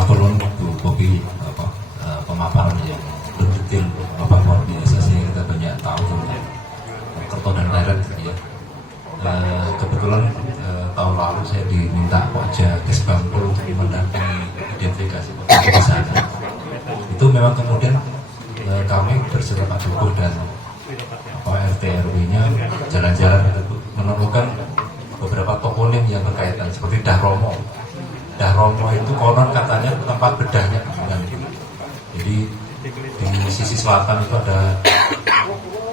Maturun Bu Popi pemaparan yang detail luar biasa sehingga kita banyak tahu tentang Kerto dan Pleret gitu ya. Kebetulan tahun lalu saya diminta Pokja Kesbangpol untuk mendampingi identifikasi di sana. Itu memang kemudian kami bersama Pak Joko dan RT RW-nya jalan-jalan menemukan beberapa toponim yang berkaitan seperti Dahromo. Dahromo itu konon katanya tempat bedahnya Kembangan. Jadi di sisi selatan itu ada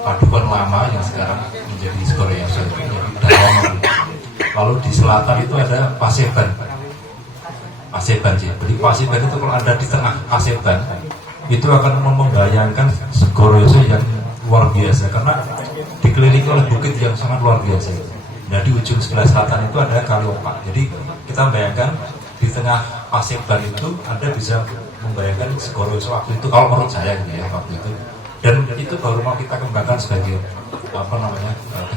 padukan lama yang sekarang menjadi Skoreyaso itu menjadi Dahromo. Lalu di selatan itu ada Paseban. Paseban sih. Jadi Paseban itu kalau ada di tengah Paseban itu akan membayangkan Skoreyaso yang luar biasa karena dikelilingi oleh bukit yang sangat luar biasa. Nah di ujung sebelah selatan itu ada Kaliopak. Jadi kita bayangkan di tengah Paseban itu Anda bisa membayangkan Skoreyaso waktu itu kalau menurut saya gitu ya waktu itu. Dan itu baru mau kita kembangkan sebagai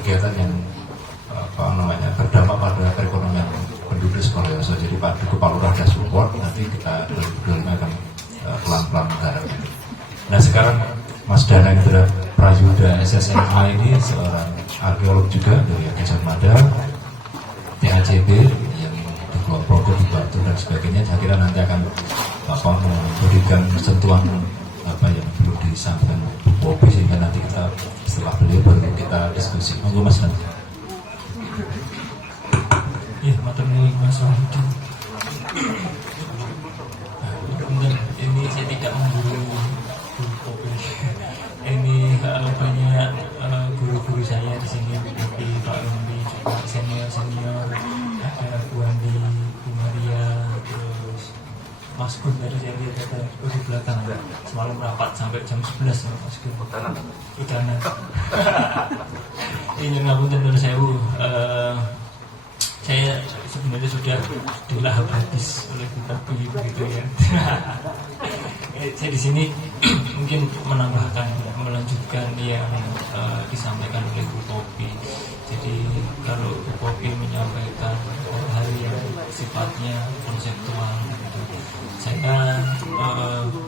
kegiatan yang berdampak pada perekonomian penduduk Skoreyaso. Jadi Pak Duku Pak Lurah dan support nanti kita 2025 akan pelan-pelan menggarapnya. Nah sekarang Mas Danendra Prayuda SSMA ini seorang arkeolog juga dari Gajah Mada, THCB yang dikelola Progo dibantu dan sebagainya. Saya kira nanti akan memberikan sentuhan yang perlu disampaikan Bu Popi sehingga nanti kita setelah beliau baru kita diskusi. Monggo Mas nanti. Iya, matur nuwun Mas Wahyudi. Ini saya tidak memburu Bu Popi. Ini banyak guru-guru saya di sini, seperti Pak Rumbi, juga senior, ada Bu Andi, Bu Maria, terus Mas Gun tadi saya lihat ada di belakang. Semalam rapat sampai jam 11 ya Mas Gun. Udana. Ini ngapunten nuwun sewu. Saya sebenarnya sudah dilahap habis oleh Bu Popi begitu ya. Saya di sini mungkin menambahkan, melanjutkan yang disampaikan oleh Bu Popi. Jadi kalau Bu Popi menyampaikan hal yang sifatnya konseptual, gitu. Saya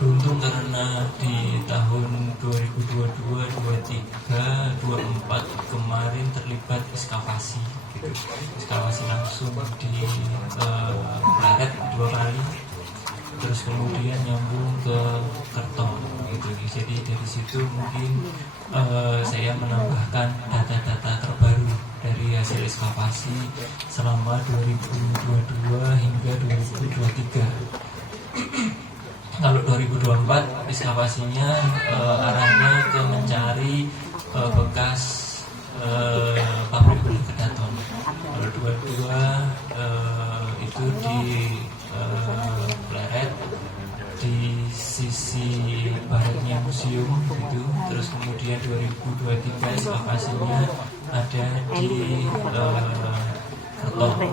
beruntung karena di tahun 2022, 23, 24 kemarin terlibat ekskavasi, gitu. Ekskavasi langsung di Pleret 2 kali. Terus kemudian nyambung ke Kerto gitu. Jadi dari situ mungkin saya menambahkan data-data terbaru dari hasil ekskavasi selama 2022 hingga 2023. Kalau 2024 ekskavasinya arahnya ke mencari bekas pabrik gula Kedaton. Kalau 22 itu di Pleret di sisi baratnya museum gitu. Terus kemudian 2023 ekskavasinya ada di Kerto di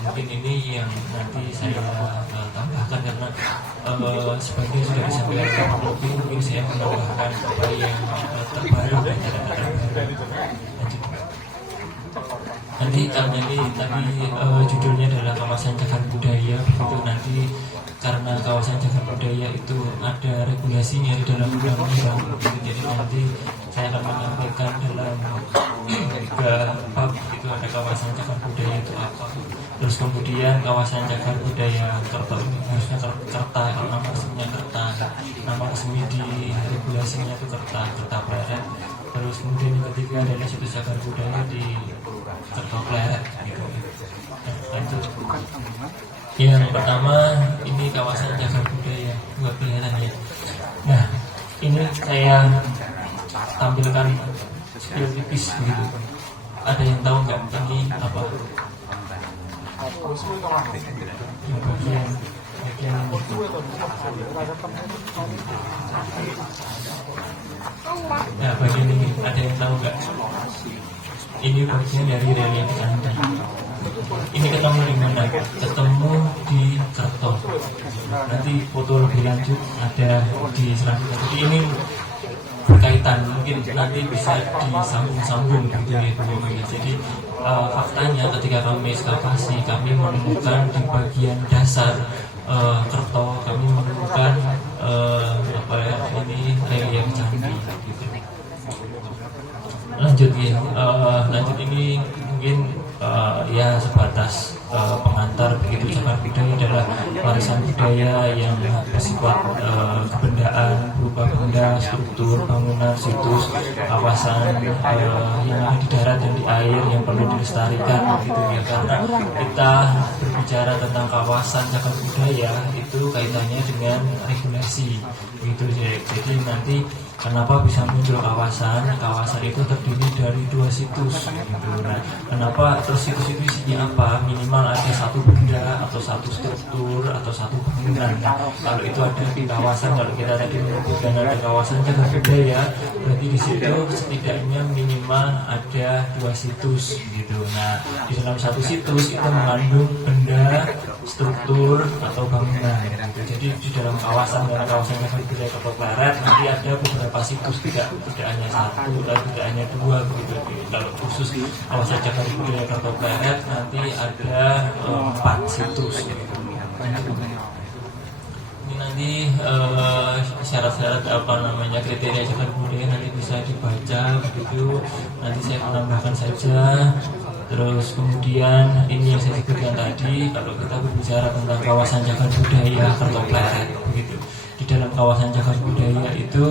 mungkin ini yang nanti saya tambahkan karena sebagian sudah disampaikan Pak Popi, mungkin saya menambahkan apa yang terbaru dan terbaru. Nanti karena ini tadi judulnya adalah kawasan cagar budaya, begitu nanti karena kawasan cagar budaya itu ada regulasinya di dalam undang-undang, jadi nanti saya akan menyampaikan dalam 3 bab itu ada kawasan cagar budaya itu apa. Terus kemudian kawasan cagar budaya Kerto ini harusnya Kerta, kalau nama resminya Kerta, nama resmi di regulasinya itu Kerta Pleret. Terus kemudian yang ketiga adalah situs cagar budaya di Kerto Pleret gitu. Lanjut. Yang pertama ini kawasan cagar budaya, nggak kelihatan ya. Nah ini saya tampilkan spill tipis begitu. Ada yang tahu nggak ini apa? Yang bagian nah bagian ini ada yang tahu nggak? Ini bagian dari relief Anda. Ini ketemu di mana? Ketemu di Kerto. Nanti foto lebih lanjut ada di selanjutnya. Jadi ini berkaitan, mungkin nanti bisa disambung-sambung gitu ya. Jadi faktanya ketika kami ekskavasi, kami menemukan di bagian dasar kerto, kami menemukan relief candi gitu. Lanjut ini mungkin ya sebatas pengantar begitu. Cagar budaya adalah warisan budaya yang bersifat kebendaan berupa benda, struktur, bangunan, situs, kawasan yang ada di darat dan di air yang perlu dilestarikan gitu ya. Karena kita berbicara tentang kawasan cagar budaya itu kaitannya dengan regulasi gitu ya. Jadi nanti kenapa bisa muncul kawasan itu terdiri dari 2 situs gitu. Nah, kenapa terus situs itu isinya apa? Minimal ada satu benda atau satu struktur atau satu bangunan. Nah, kalau itu ada di kawasan, kalau kita tadi menyebutkan ada kawasan cagar budaya, berarti di situ setidaknya minimal ada 2 situs gitu. Nah, di dalam satu situs itu mengandung benda, struktur atau bangunan gitu. Jadi di dalam kawasan cagar budaya Kerto Pleret nanti ada beberapa situs, tidak hanya satu, tidak hanya 2 begitu. Kalau khusus kawasan cagar budaya Kerto Pleret nanti ada 4 situs gitu. Ini nanti syarat-syarat kriteria cagar budaya nanti bisa dibaca begitu. Nanti saya menambahkan saja. Terus kemudian ini yang saya sebutkan tadi, kalau kita berbicara tentang kawasan cagar budaya Kerto Pleret begitu. Di dalam kawasan cagar budaya itu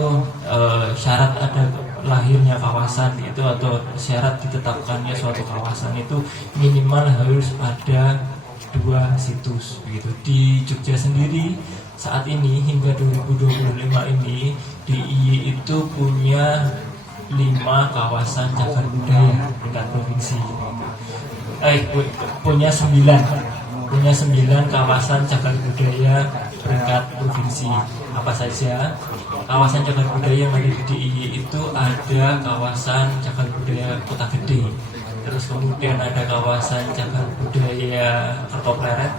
syarat ada lahirnya kawasan itu atau syarat ditetapkannya suatu kawasan itu minimal harus ada 2 situs begitu. Di Jogja sendiri saat ini hingga 2025 ini DIY itu punya 5 kawasan cagar budaya tingkat provinsi. Punya 9 kawasan cagar budaya peringkat provinsi. Apa saja? Kawasan cagar budaya yang ada di DIY itu ada kawasan cagar budaya Kota Gede. Terus kemudian ada kawasan cagar budaya Kerto Pleret.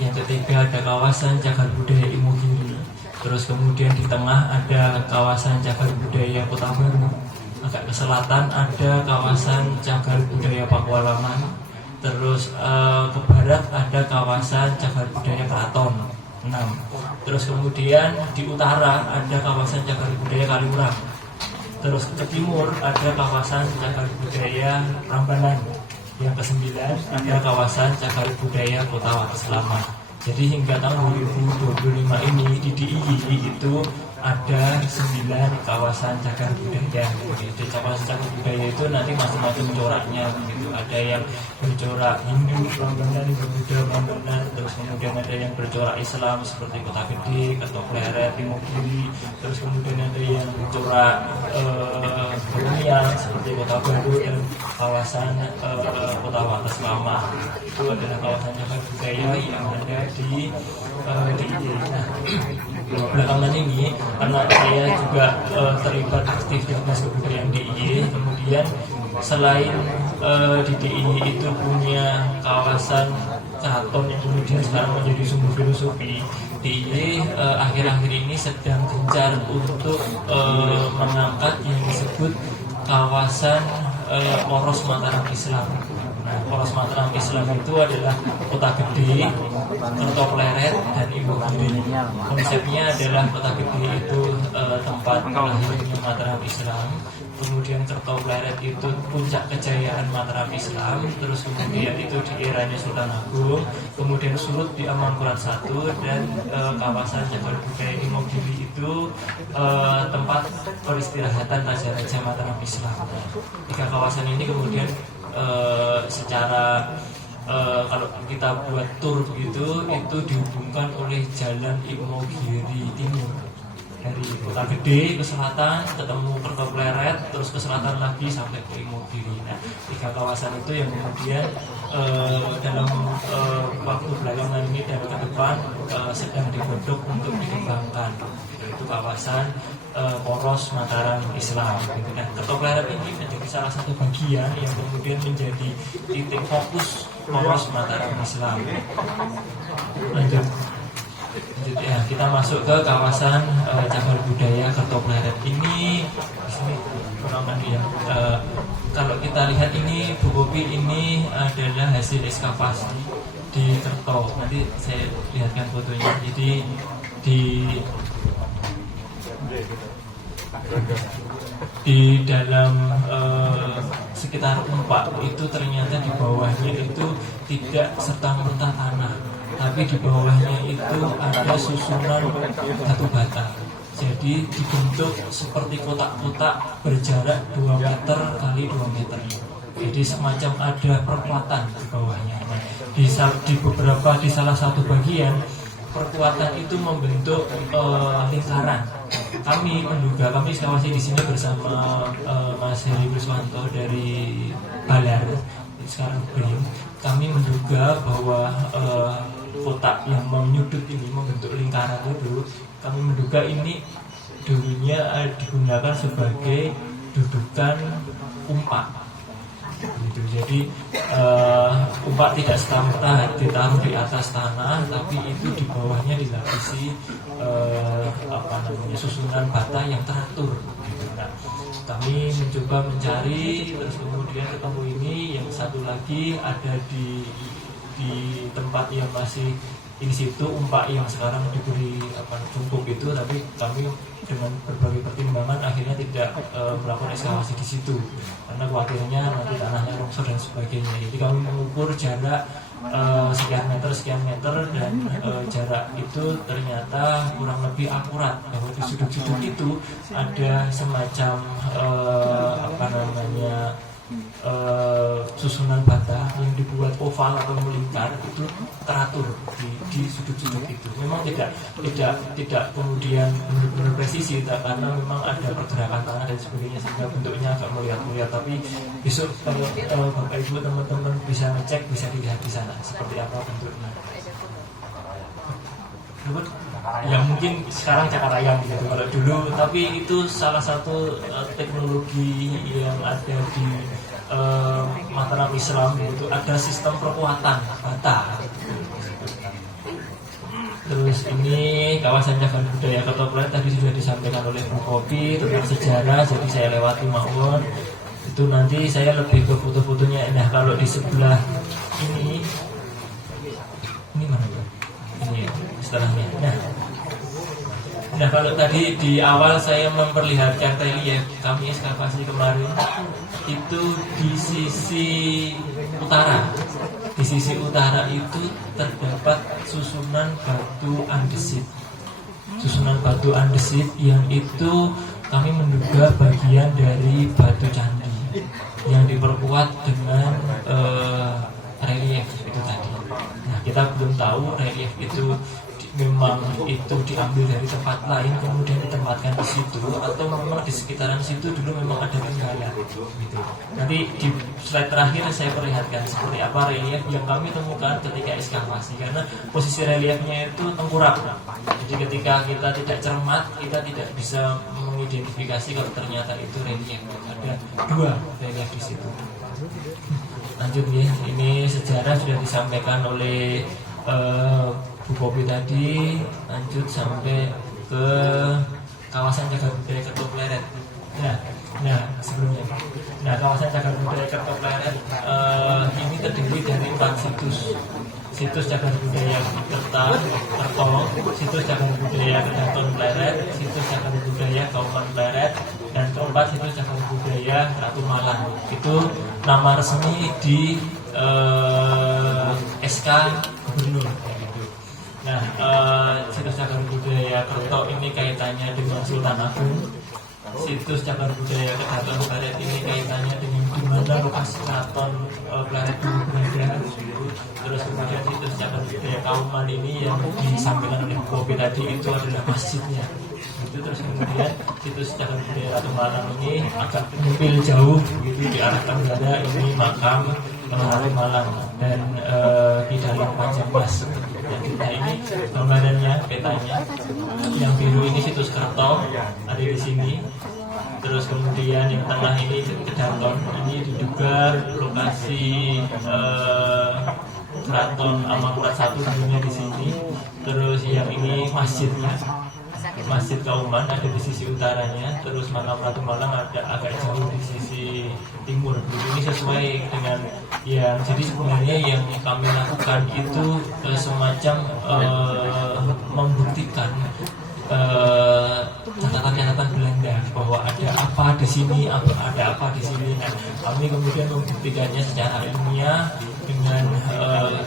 Yang ketiga ada kawasan cagar budaya Imogiri. Terus kemudian di tengah ada kawasan cagar budaya Kota Baru. Agak ke selatan ada kawasan cagar budaya Pakualaman. Terus ke barat ada kawasan cagar budaya Keraton 6. Terus kemudian di utara ada kawasan cagar budaya Kaliurang. Terus ke timur ada kawasan cagar budaya Prambanan. Yang ke-9 ada kawasan cagar budaya Kota Wates Selamat. Jadi hingga tahun 2025 ini di DIY itu ada 9 kawasan cagar budaya. Jadi kawasan cagar budaya itu nanti macam-macam coraknya gitu. Ada yang bercorak Hindu, Prambanan, Buddha, Prambanan. Terus kemudian ada yang bercorak Islam seperti Kota Gede, Kerto Pleret, Imogiri. Terus kemudian ada yang bercorak kolonial seperti Kota Baru dan kawasan Kota Wates Selamat. Itu adalah kawasan cagar budaya yang ada di DIY. Nah, belakangan ini karena saya juga terlibat aktif di Dinas Kebudayaan DIY, kemudian selain di DIY itu punya kawasan keraton yang kemudian sekarang menjadi sumber filosofi, DIY akhir-akhir ini sedang gencar untuk mengangkat yang disebut kawasan poros Mataram Islam. Nah, poros Mataram Islam itu adalah Kota Gede, Kerto Pleret, dan Imogiri. Konsepnya adalah Kota Gede itu tempat lahirnya Mataram Islam. Kemudian Kerto Pleret itu puncak kejayaan Mataram Islam. Terus kemudian itu di eranya Sultan Agung. Kemudian surut di Amangkurat I, dan kawasan cagar budaya Imogiri itu tempat peristirahatan raja-raja Mataram Islam. 3 kawasan ini kemudian secara kalau kita buat tour begitu itu dihubungkan oleh jalan Imogiri Timur dari Kota Gede ke selatan ketemu Kerto Pleret, terus ke selatan lagi sampai ke Imogiri. Nah, 3 kawasan itu yang kemudian dalam waktu belakangan ini dan ke depan sedang digodok untuk dikembangkan, yaitu kawasan poros Mataram Islam. Nah, Kerto Pleret ini menjadi salah satu bagian yang kemudian menjadi titik fokus poros Mataram Islam. Lanjut. Lanjut ya, kita masuk ke kawasan cagar budaya Kertopleret. Ini di sini ruangan ya. Kalau kita lihat ini Bu Kopi, ini adalah hasil ekskavasi di Kerto. Nanti saya lihatkan fotonya. Jadi di dalam sekitar Umpak itu ternyata di bawahnya itu tidak serta-merta tanah, tapi di bawahnya itu ada susunan batu bata. Jadi dibentuk seperti kotak-kotak berjarak 2 meter kali 2 meter. Jadi semacam ada perkuatan di bawahnya. Di salah satu bagian perkuatan itu membentuk lingkaran. Kami menduga, kami ekskavasi di sini bersama Mas Heri Kriswanto dari Balar, sekarang BRIM. Kami menduga bahwa kotak yang menyudut ini membentuk lingkaran itu, kami menduga ini dulunya digunakan sebagai dudukan umpak. Gitu. Jadi umpak tidak serta-merta ditaruh di atas tanah, tapi itu di bawahnya dilapisi susunan bata yang teratur. Gitu. Nah, kami mencoba mencari, terus kemudian ketemu ini, yang satu lagi ada di tempat yang masih in situ, umpak yang sekarang diberi cukup itu, tapi kami dengan berbagai pertimbangan akhirnya tidak melakukan ekskavasi di situ karena khawatirnya nanti tanahnya longsor dan sebagainya. Jadi kami mengukur jarak sekian meter dan jarak itu ternyata kurang lebih akurat bahwa di sudut-sudut itu ada semacam susunan bata yang dibuat oval atau melingkar, itu teratur di sudut-sudut itu. Memang tidak kemudian benar-benar presisi, karena memang ada pergerakan tanah dan sebagainya sehingga bentuknya agak melihat-lihat. Tapi besok kalau Bapak Ibu teman-teman bisa ngecek, bisa dilihat di sana seperti apa bentuknya. Ya mungkin sekarang cakar ayam gitu kalau dulu, tapi itu salah satu teknologi yang ada di Mataram Islam, itu ada sistem perkuatan bata. Terus ini kawasan cagar budaya Kertopleret tadi sudah disampaikan oleh Bu Kopi tentang sejarah, jadi saya lewati mawon. Itu nanti saya lebih ke foto-fotonya. Nah kalau di sebelah ini mana ya? Ini setelahnya. Nah kalau tadi di awal saya memperlihatkan relief kami ekskavasi kemarin itu di sisi utara. Di sisi utara itu terdapat susunan batu andesit. Susunan batu andesit yang itu kami menduga bagian dari batu candi yang diperkuat dengan relief itu tadi. Nah kita belum tahu relief itu memang itu diambil dari tempat lain kemudian ditempatkan di situ, atau memang di sekitaran situ dulu memang ada tinggalan gitu. Nanti di slide terakhir saya perlihatkan seperti apa relief yang kami temukan ketika ekskavasi, karena posisi reliefnya itu tengkurap. Jadi ketika kita tidak cermat, kita tidak bisa mengidentifikasi kalau ternyata itu relief. Ada 2 relief di situ. Lanjut ya, ini sejarah sudah disampaikan oleh Bu Kopi tadi. Lanjut sampai ke kawasan cagar budaya Kertopleret. Nah sebelumnya, kawasan cagar budaya Kertopleret ini terdiri dari 4 situs cagar budaya Kerto, situs cagar budaya Kedaton Pleret, situs cagar budaya Kauman Pleret, dan keempat situs cagar budaya Ratu Malang. Itu nama resmi di SK Gubernur. Nah, situs cagar budaya Kerto ini kaitannya dengan Sultan Agung. Situs cagar budaya Kedaton Pleret ini kaitannya dengan di mana lokasi keraton Pleret dulu berada. Terus kemudian situs cagar budaya Kauman ini yang disampaikan oleh Kopi tadi itu adalah masjidnya. Itu terus kemudian situs cagar budaya Ratu Malang ini agak nyempil jauh begitu di arah tenggara, ini makam Ratu Malang dan di dalam Panjangmas. Nah ini gambarannya, petanya. Yang biru ini situs Kerto, ada di sini. Terus kemudian yang tengah ini Kedaton, ini diduga lokasi Keraton Amangkurat I dulunya di sini. Terus yang ini masjidnya, Masjid Kauman ada di sisi utaranya. Terus Makam Ratu Malang ada agak jauh di sisi timur. Ini sesuai dengan yang jadi sebenarnya yang kami lakukan itu semacam membuktikan catatan-catatan Belanda bahwa ada apa di sini, ada apa di sini. Nah, kami kemudian membuktikannya secara ilmiah dengan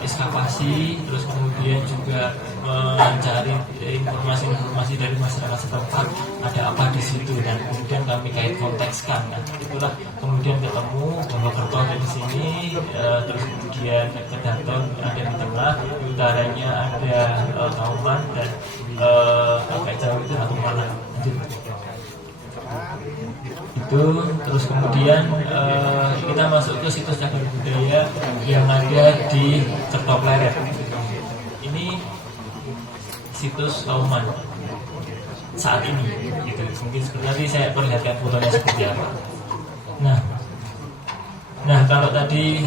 eskavasi, terus kemudian juga mencari informasi-informasi dari masyarakat setempat ada apa di situ, dan kemudian kami kait kontekskan. Nah, itulah kemudian ketemu bahwa Kerto ada di sini, terus kemudian Kedaton ada di tengah, di utaranya ada Kauman, dan agak jauh itu Ratu Malang. Itu terus kemudian kita masuk ke situs cagar budaya yang ada di Kertopleret. Ini situs Kauman saat ini, gitu. Mungkin seperti nanti saya perlihatkan fotonya seperti apa. Nah, kalau tadi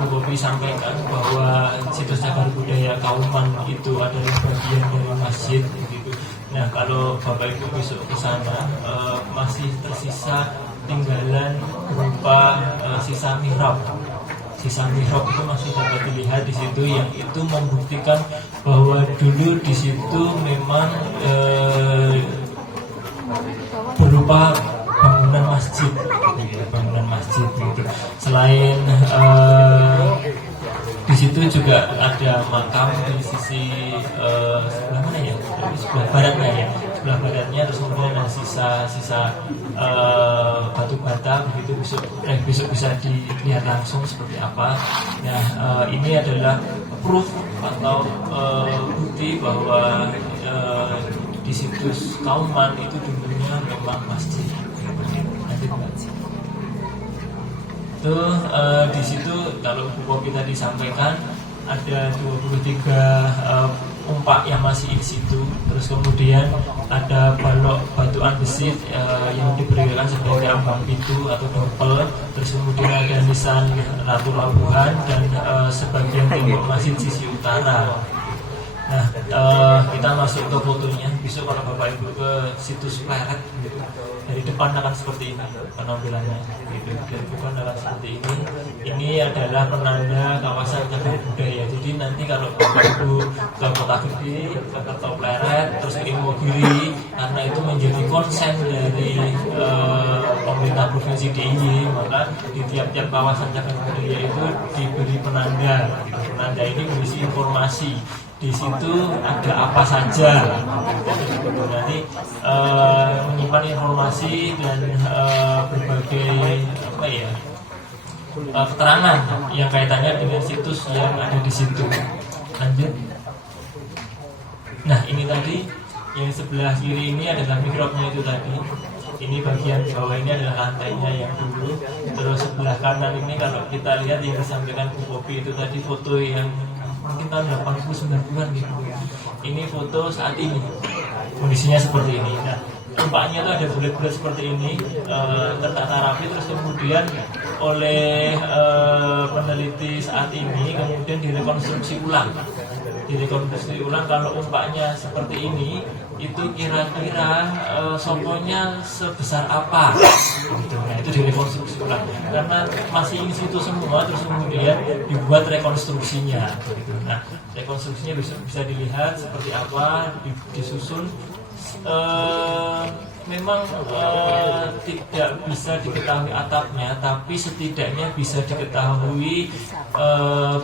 Bu Bobi sampaikan bahwa situs cagar budaya Kauman itu adalah bagian dari masjid, begitu. Nah, kalau Bapak Ibu besok ke sana masih tersisa tinggalan berupa sisa mihrab. Sisa mihrab itu masih dapat dilihat di situ, yang itu membuktikan bahwa dulu di situ memang berupa bangunan masjid, gitu. Selain di situ juga ada makam di sisi sebelah mana ya? Sebelah baratnya ya. Sebelah baratnya, terus kemudian ada sisa batu bata, begitu. Besok bisa dilihat langsung seperti apa. Nah, ini adalah proof atau bukti bahwa di situs Kauman itu dulunya memang masjid. Itu di situ kalau Bu Bobi tadi sampaikan ada 23 umpak yang masih di situ. Terus kemudian ada balok batu andesit yang diberikan sebagai ambang pintu atau dempel. Terus kemudian ada nisan Ratu Labuhan dan sebagian tembok masjid sisi utara. Nah, kita masuk ke fotonya. Besok kalau Bapak Ibu ke situs Pleret, gitu, dari depan akan seperti ini penampilannya, gitu. Dari depan akan seperti ini. Ini adalah penanda kawasan cagar budaya. Jadi nanti kalau Bapak Ibu ke Kota Gede, ke Kerto Pleret, terus ke Imogiri, karena itu menjadi konsen dari pemerintah provinsi DIY, maka di tiap-tiap kawasan cagar budaya itu diberi penanda. Penanda ini berisi informasi. Di situ ada apa saja, nanti menyimpan informasi dan berbagai keterangan yang kaitannya dengan situs yang ada di situ. Lanjut. Nah, ini tadi yang sebelah kiri ini adalah mihrabnya itu tadi. Ini bagian bawah ini adalah lantainya yang dulu. Terus sebelah kanan ini kalau kita lihat yang disampaikan Bu Bobi itu tadi foto yang mungkin tahun 80-90-an gitu. Ini foto saat ini, kondisinya seperti ini. Nah, umpaknya itu ada bulat-bulat seperti ini, tertata rapi. Terus kemudian oleh peneliti saat ini kemudian direkonstruksi ulang. Kalau umpaknya seperti ini, itu kira-kira sokonya sebesar apa, gitu. Nah, itu direkonstruksi ulang karena masih in situ semua. Terus kemudian dibuat rekonstruksinya, gitu. Nah, rekonstruksinya bisa dilihat seperti apa, disusun. Memang tidak bisa diketahui atapnya, tapi setidaknya bisa diketahui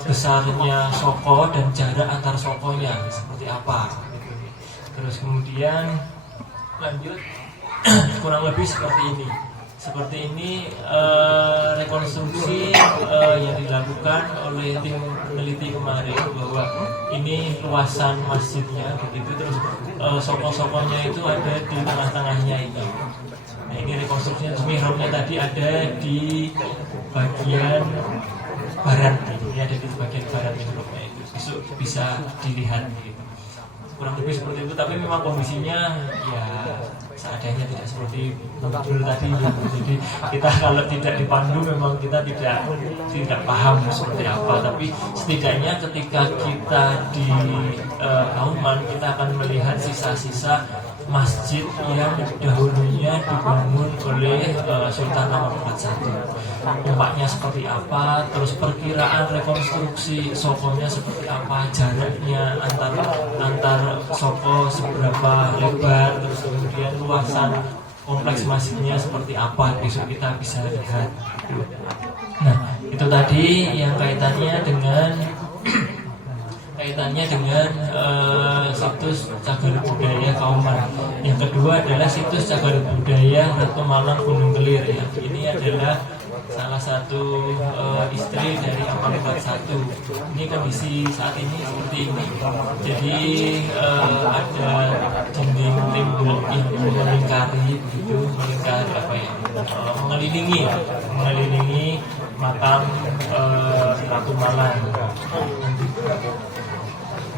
besarnya soko dan jarak antar sokonya seperti apa. Terus kemudian lanjut kurang lebih seperti ini. Seperti ini rekonstruksi yang dilakukan oleh tim peneliti kemarin bahwa ini luasan masjidnya begitu. Terus soko-sokonya itu ada di tengah-tengahnya ini. Nah, ini rekonstruksinya. Mihrabnya tadi ada di bagian barat. Ini ada di bagian barat mihrabnya itu. Bisa dilihat gitu. Kurang lebih seperti itu, tapi memang kondisinya ya seadanya, tidak seperti judul tadi. Jadi kita kalau tidak dipandu memang kita tidak paham seperti apa. Tapi setidaknya ketika kita di Kauman, kita akan melihat sisa-sisa masjid yang dahulunya dibangun oleh Sultan Hamengkubuwono I. Umpaknya seperti apa, terus perkiraan rekonstruksi sokonya seperti apa, jaraknya antar soko seberapa lebar, terus kemudian luasan kompleks masjidnya seperti apa, besok kita bisa lihat. Nah, itu tadi yang kaitannya dengan situs cagar budaya Kauman. Yang kedua adalah situs cagar budaya Ratu Malang Gunung Kelir ya. Ini adalah salah satu istri dari Hamengkubuwono I. Ini kondisi saat ini seperti ini. Jadi ada dinding tembok yang melingkari begitu, mengelilingi makam Ratu Malang.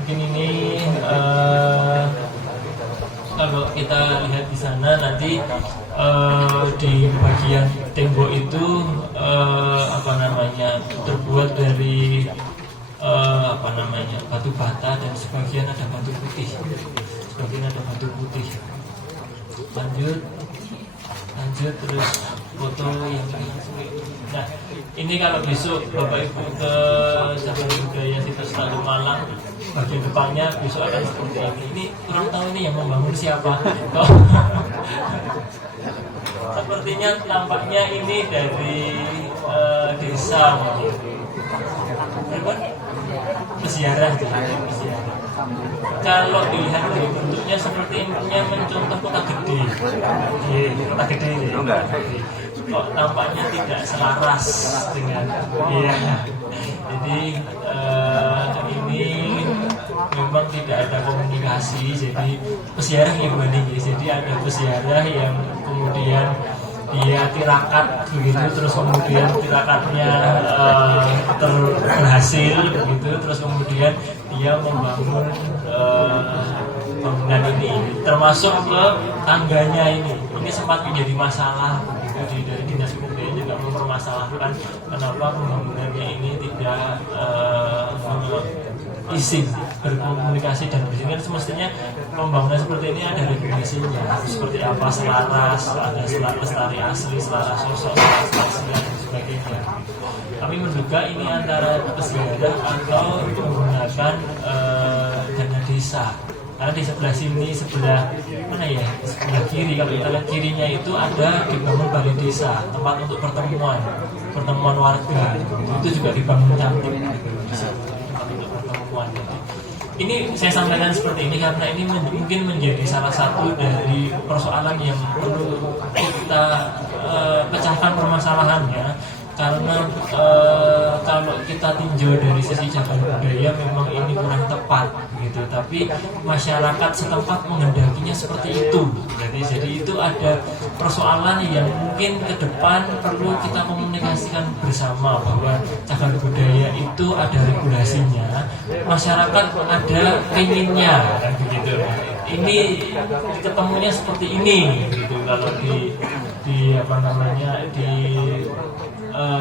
Mungkin ini kalau kita lihat di sana nanti di bagian tembok itu terbuat dari batu bata dan sebagian ada batu putih. Lanjut terus foto yang nah ini kalau besok Bapak Ibu ke cagar budaya situs Ratu Malang, bagian depannya besok akan seperti ini. Ini kurang tahu ini yang membangun siapa. Sepertinya nampaknya ini dari desa peziarah. Kalau dilihat dari bentuknya sepertinya mencontoh kota gede. Kota gede ini. Kok nampaknya tidak selaras dengan jadi ini memang tidak ada komunikasi. Jadi peziarah yang berbanding, jadi ada peziarah yang kemudian dia tirakat begitu, terus kemudian tirakatnya berhasil begitu, terus kemudian dia membangun bangunan ini, termasuk ke tangganya ini sempat menjadi masalah begitu. Dari dinas kebudayaan juga mempermasalahkan kenapa pembangunannya ini tidak izin berkomunikasi dan berzikir. Semestinya pembangunan seperti ini ada regulasinya, seperti apa, selaras, ada selaras lestari asli, selaras sosok, selaras asli dan sebagainya. Kami menduga ini antara peziarah atau menggunakan dana desa. Karena di sebelah sini, sebelah kiri, kalau kita lihat kirinya itu ada dibangun balai desa, tempat untuk pertemuan warga. Itu juga dibangun cantik. Ini saya sampaikan seperti ini karena ini mungkin menjadi salah satu dari persoalan yang perlu kita pecahkan permasalahannya. Karena kalau kita tinjau dari sisi cagar budaya memang ini kurang tepat gitu, tapi masyarakat setempat menghendakinya seperti itu. Jadi itu ada persoalan yang mungkin ke depan perlu kita komunikasikan bersama, bahwa cagar budaya itu ada regulasinya, masyarakat ada pengennya begitu. Ini ketemunya seperti ini gitu kalau di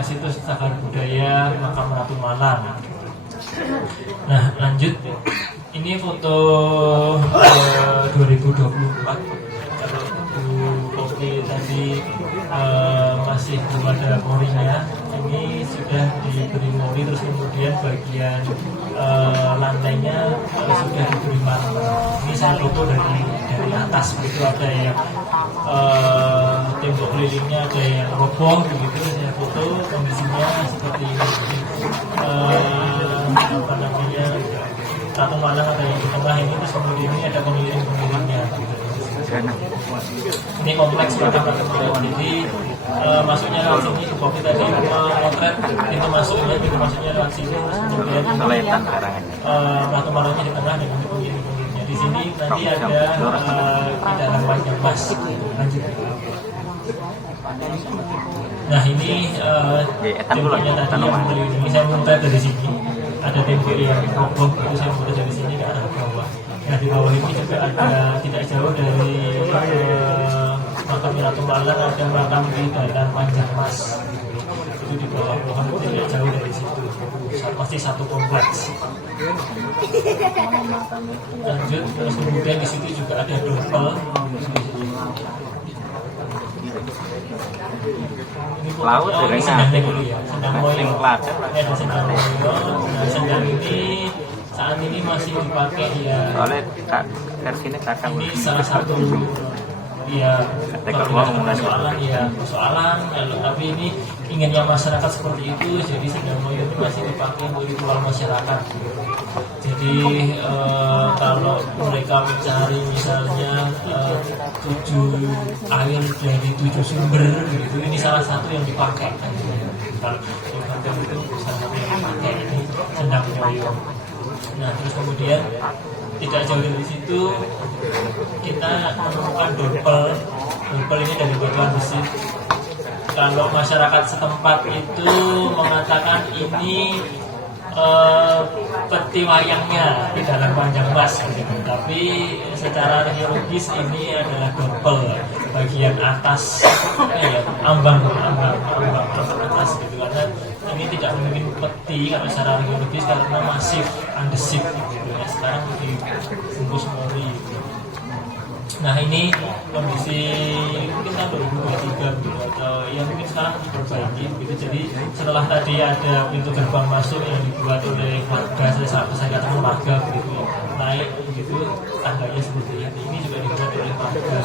situs cagar budaya makam Ratu Malang. Nah, lanjut. Ini foto 2024. Kalau Bu Kopi tadi masih belum ada morinya, ini sudah diberi mori, terus kemudian bagian lantainya sudah diberi marmer. Ini saya foto dari atas begitu, ada yang tembok kelilingnya ada yang roboh begitu. Saya foto kondisinya seperti ini. Ratu Malang ada yang di tengah ini, terus kemudian ini ada pengeliling-pengelilingnya gitu. Ini kompleks makam Ratu Malang. Jadi masuknya lewat sini, Kopi tadi memotret pintu masuknya lewat sini, terus kemudian Ratu Malangnya di tengah dengan pengeliling-pengelilingnya. Di sini nanti ada hidangan panjang mas. Lanjut. Nah ini temboknya tadi yang mengelilingi, saya muntah dari sini. Ada tembok yang roboh, itu saya muntah dari sini ke arah bawah. Nah di bawah ini juga ada tidak jauh dari makam Ratu Malang ada makam di Datan Panjangmas. Itu di bawah pohon itu tidak jauh dari situ. Pasti satu kompleks. Lanjut terus kemudian di situ juga ada dorpel. Laut sendang dulu ya, sendang moyo. Ada sendang moyo. Nah sendang ini saat ini masih dipakai ya. Oleh versinya kakak. Ini salah satu ya persoalan tapi ini inginnya masyarakat seperti itu, jadi sendang moyo ini masih dipakai untuk ritual masyarakat. Jadi kalau mereka mencari misalnya 7 air dari 7 sumber gitu, ini salah satu yang dipakai. Kalau itu salah satu yang dipakai ini sendang moyo. Nah terus kemudian tidak jauh dari situ kita menemukan dorpel. Dorpel ini dari batuan besi. Kalau masyarakat setempat itu mengatakan ini peti wayangnya di dalam Panjangmas gitu. Tapi secara arkeologis ini adalah dorpel bagian atas ambang atas gitu, karena ini tidak mungkin peti kalau secara arkeologis karena masif andesit gitu ya, sekarang dibungkus mori gitu. Nah ini kondisi mungkin tahun 2023 gitu, atau ya mungkin sekarang diperbaiki gitu. Jadi setelah tadi ada pintu gerbang masuk yang dibuat oleh warga, saya katakan warga begitu ya, naik begitu tangganya seperti ini juga dibuat oleh warga.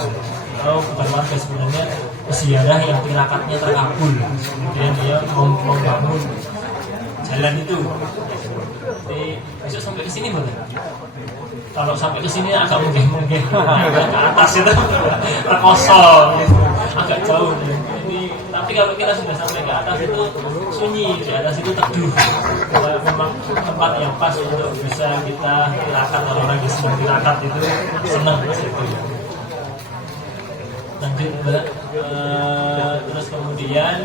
Oh bukan warga sebenarnya, peziarah yang tirakatnya terkabul, kemudian dia membangun jalan itu. Jadi besok sampai ke sini boleh. Kalau sampai ke sini agak mungkin ke atas itu terkosong gitu. Agak jauh ini. Tapi kalau kita sudah sampai ke atas itu sunyi, di atas itu teduh. Memang tempat yang pas untuk bisa kita tirakat. Kalau orang yang sedang tirakat itu senang di situ. Lanjut Mbak. Terus kemudian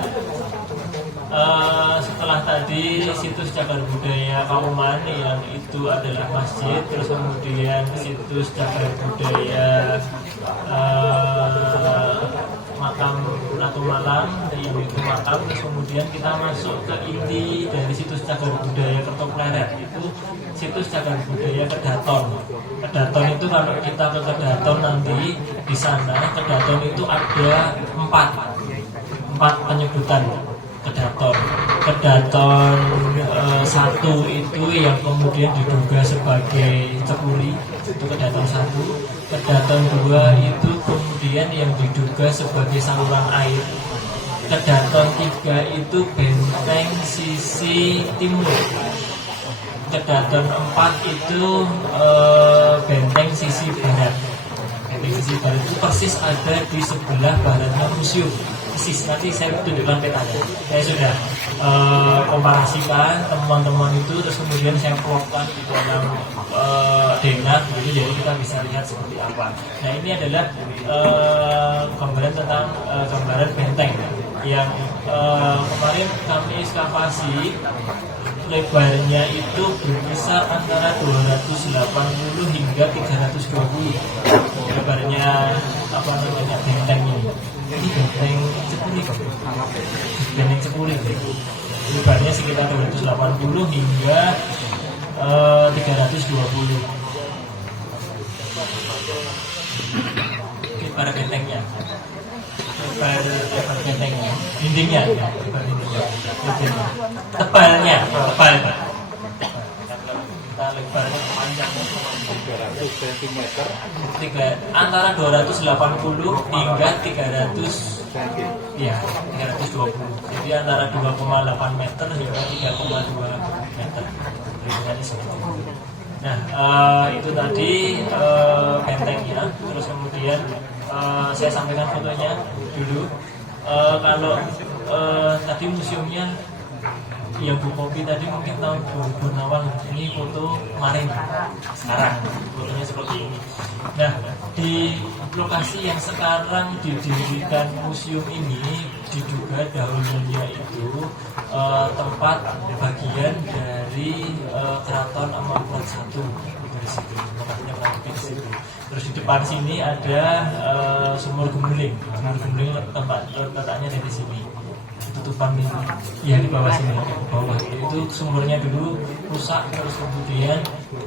setelah tadi situs cagar budaya Kauman yang itu adalah masjid, terus kemudian situs cagar budaya makam Ratu Malang yang itu makam, terus kemudian kita masuk ke inti dari situs cagar budaya Kertopleret, itu situs cagar budaya Kedaton. Kedaton itu kalau kita ke Kedaton nanti di sana Kedaton itu ada 4 penyebutan Kedaton. Kedaton 1 itu yang kemudian diduga sebagai Cepuri, itu Kedaton 1. Kedaton 2 itu kemudian yang diduga sebagai saluran air. Kedaton 3 itu benteng sisi timur. Kedaton 4 itu benteng sisi barat. Benteng sisi barat itu persis ada di sebelah baratnya museum. Nanti saya tunjukkan petanya. Saya sudah komparasikan teman-teman itu, terus kemudian saya plotkan di dalam denah, jadi kita bisa lihat seperti apa. Nah ini adalah gambaran tentang gambaran benteng yang kemarin kami ekskavasi. Lebarnya itu berkisar antara 280 hingga 320. Lebarnya benteng ini. Ini benteng Cepuri. Lebarnya sekitar 280 hingga 320. Lebar bentengnya. Lebar bentengnya. Dindingnya. Tebalnya. Lebarnya panjang 300 cm, antara 280 hingga 300 ya 320. Jadi antara 2,8 meter hingga 3,2 meter. Nah itu tadi bentengnya. Terus kemudian saya sampaikan fotonya dulu. Kalau tadi museumnya yang Bu Kopi tadi mungkin tahun 2000 awal, ini foto kemarin. Sekarang fotonya seperti ini. Nah di lokasi yang sekarang didirikan museum ini diduga dahulunya itu tempat bagian dari dari Keraton Amangkurat I dari situ, lokasinya kurang lebih di situ. Terus di depan sini ada sumur Gemuling. Sumur Gemuling tempat letaknya dari sini. Tutupan ini, ya di bawah sini, di bawah itu sumurnya dulu rusak, terus kemudian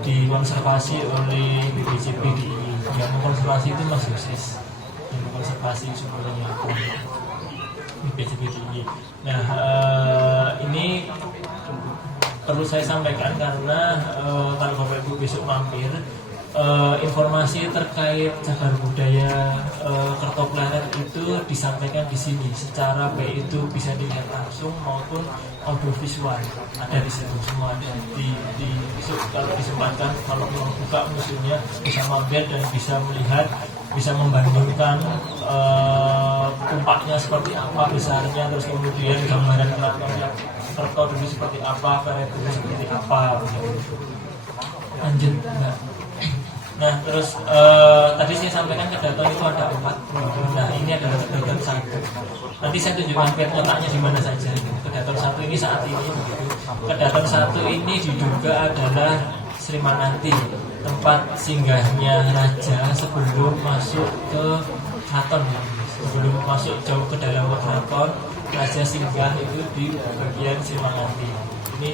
dikonservasi oleh BPJP yang mengkonservasi itu Mas Yosis, yang mengkonservasi sumurnya BPJP. Nah ini perlu saya sampaikan karena kalau Bapak Ibu besok mampir, informasi terkait cagar budaya Kertopleret itu disampaikan di sini secara baik itu bisa dilihat langsung maupun audiovisual, ada di situ semua, ada di besok kalau disempatkan, kalau mau buka museumnya bisa mampir dan bisa melihat, bisa membandingkan tumpaknya seperti apa besarnya, terus kemudian gambaran keratonnya Kerto dulu seperti apa, Pleret dulu seperti apa. Lanjut enggak? Nah terus tadi saya sampaikan kedaton itu ada 4. Nah ini adalah kedaton 1. Nanti saya tunjukkan letaknya di mana saja. Kedaton 1 ini saat ini begitu. Kedaton 1 ini diduga adalah Sri Mananti, tempat singgahnya raja sebelum masuk ke keraton. Sebelum masuk jauh ke dalam keraton, raja singgah itu di bagian Sri Mananti. Ini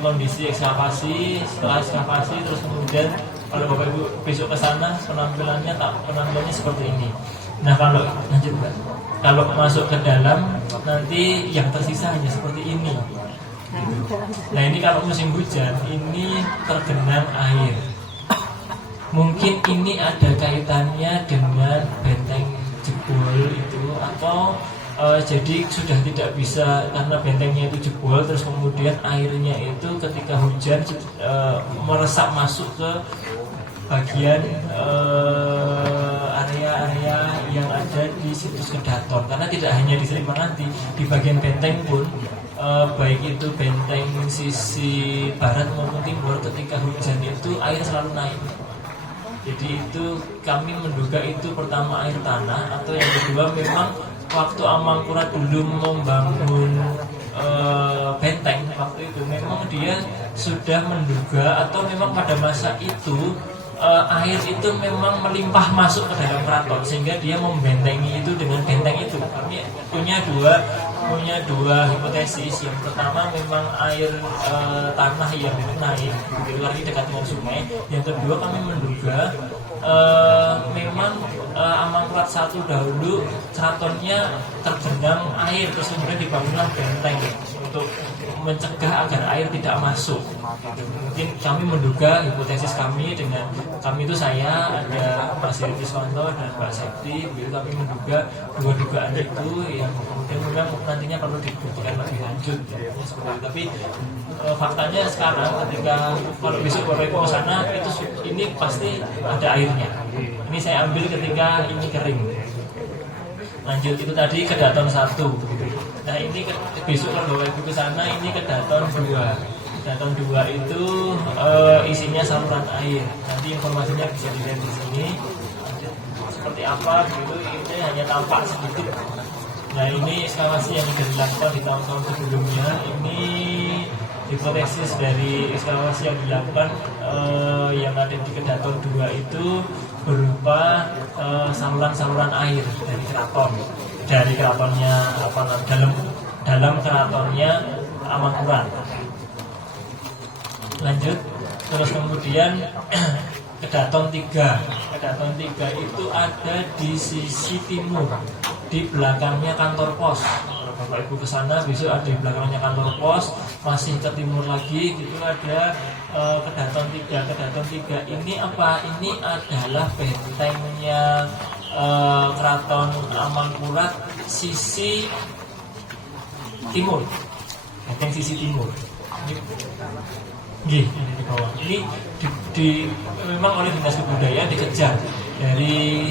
kondisi ekskavasi, setelah ekskavasi terus kemudian kalau Bapak Ibu besok ke sana penampilannya seperti ini. Nah kalau lanjut Mbak, kalau masuk ke dalam nanti yang tersisa hanya seperti ini. Nah ini kalau musim hujan ini tergenang air. Mungkin ini ada kaitannya dengan benteng jebol itu atau jadi sudah tidak bisa karena bentengnya itu jebol, terus kemudian airnya itu ketika hujan meresap masuk ke bagian area-area yang ada di situs Kedaton. Karena tidak hanya di Sri Mananti, di bagian benteng pun baik itu benteng sisi barat maupun timur, ketika hujan itu air selalu naik. Jadi itu kami menduga itu pertama air tanah, atau yang kedua memang waktu Amangkurat dulu membangun benteng, waktu itu memang dia sudah menduga atau memang pada masa itu air itu memang melimpah masuk ke dalam keraton sehingga dia membentengi itu dengan benteng itu. Kami punya dua hipotesis. Yang pertama memang air tanah yang naik begitu lagi dekat dengan sungai. Yang kedua kami menduga memang Amangkurat I dahulu keratonnya tergenang air, terus kemudian dibangunlah benteng untuk mencegah agar air tidak masuk. Mungkin kami menduga, hipotesis kami dengan kami itu saya ada Mas Heri Kriswanto dan Mbak Septi, kami menduga dua dugaan itu yang kemudian memang nantinya perlu dibuktikan lebih lanjut ya, seperti itu. Tapi faktanya sekarang ketika kalau besok Bapak Ibu ke sana itu ini pasti ada airnya. Ini saya ambil ketika ini kering. Lanjut itu tadi Kedaton 1 begitu. Nah ini besok kalau Bapak Ibu ke sana ini Kedaton 2. Kedaton 2 itu isinya saluran air. Nanti informasinya bisa dilihat di sini. Seperti apa begitu, ini hanya tampak sedikit. Nah ini ekskavasi yang dilakukan di tahun-tahun sebelumnya. Ini hipotesis dari ekskavasi yang dilakukan yang ada di Kedaton 2 itu berupa saluran-saluran air dari keratonnya dalam keratonnya Amangkurat. Lanjut terus kemudian Kedaton 3. Kedaton 3 itu ada di sisi timur, di belakangnya kantor pos. Bapak Ibu ke sana besok ada di belakangnya kantor pos, masih ke timur lagi gitu ada Kedaton 3. Kedaton 3 ini apa? Ini adalah bentengnya Keraton Amangkurat sisi timur. Benteng sisi timur. Ini di bawah. Ini memang oleh Dinas Kebudayaan dikejar dari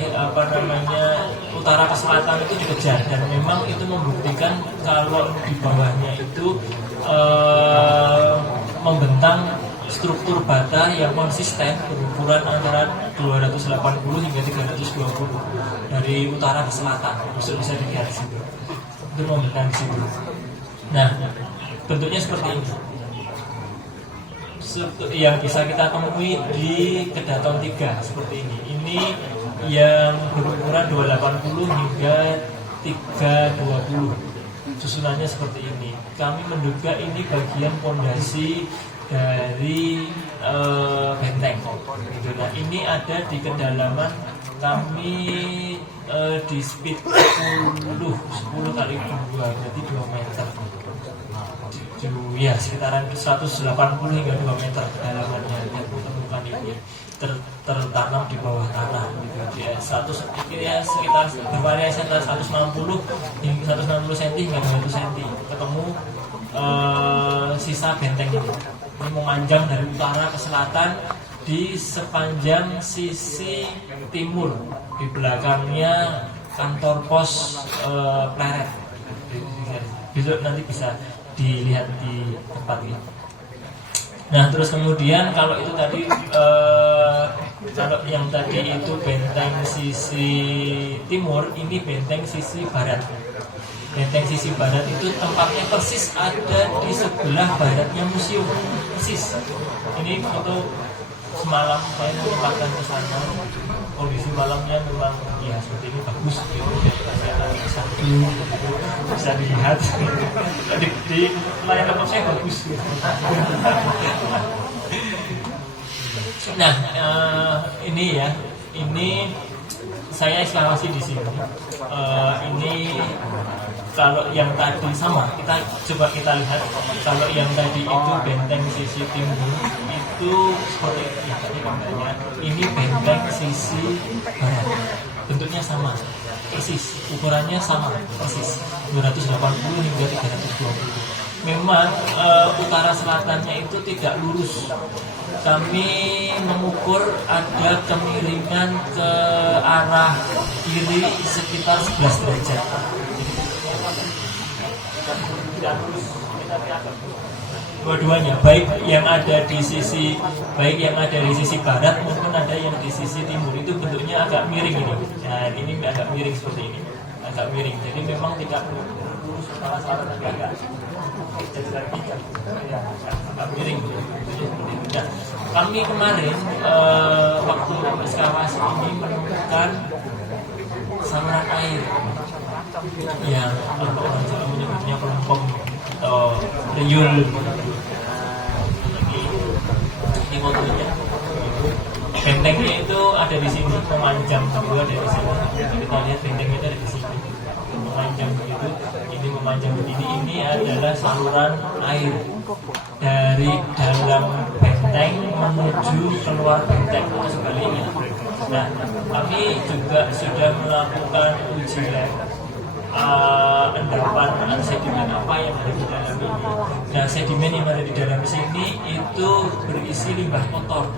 utara ke selatan itu dikejar, dan memang itu membuktikan kalau di bawahnya itu membentang struktur bata yang konsisten berukuran antara 280 hingga 320 dari utara ke selatan. Bisa dilihat di situ. Itu membentang di situ. Nah, bentuknya seperti ini. yang bisa kita temui di Kedaton 3 seperti ini. Ini yang berukuran 280 hingga 320. Susunannya seperti ini. Kami menduga ini bagian pondasi dari benteng. Gitu. Nah, ini ada di kedalaman kami di speed 10 kali 2 berarti 2 meter. Ya sekitaran 180 hingga 2 meter kedalamannya yang ditemukan ini tertanam di bawah tanah gitu ya. Sekitar bervariasi antara 160 hingga 160 cm hingga 200 cm ketemu sisa benteng ini. Ini memanjang dari utara ke selatan di sepanjang sisi timur, di belakangnya kantor pos Pleret. Besok nanti bisa dilihat di tempat ini. Nah, terus kemudian kalau itu tadi kalau yang tadi itu benteng sisi timur, ini benteng sisi barat. Benteng sisi barat itu tempatnya persis ada di sebelah baratnya museum. Persis. Ini foto semalam saya menyempatkan ke sana. Kondisi malamnya memang ya seperti ini bagus gitu. Bisa dilihat di layar laptop saya bagus. Nah, ini ya, ini saya ekskavasi di sini. Ini kalau yang tadi sama, kita lihat. Kalau yang tadi itu benteng sisi timur itu seperti ini tadi gambarnya. Ini benteng sisi barat. Bentuknya sama, persis. Ukurannya sama, persis. 280 hingga 320. Memang utara selatannya itu tidak lurus. Kami mengukur ada kemiringan ke arah kiri sekitar 11 derajat. Tidak lurus. Dua-duanya, baik yang ada di sisi barat maupun ada yang di sisi timur, itu bentuknya agak miring ini. Nah, ini agak miring seperti ini, agak miring. Jadi memang tidak lurus utara selatan agak miring. Nah, kami kemarin waktu ekskavasi ini menemukan saluran air yang orang Jawa menyebutnya pelempem atau reyul. Ini fotonya. Bentengnya itu ada di sini, memanjang juga ada di sini. Kita lihat bentengnya itu ada di sini, memanjang begitu. Ini memanjang begini. Ini adalah saluran air dari dalam benteng menuju keluar benteng atau sebaliknya. Nah, kami juga sudah melakukan uji lab endapan sedimen apa yang ada di dalam ini. Nah, sedimen yang ada di dalam sini itu berisi limbah kotor.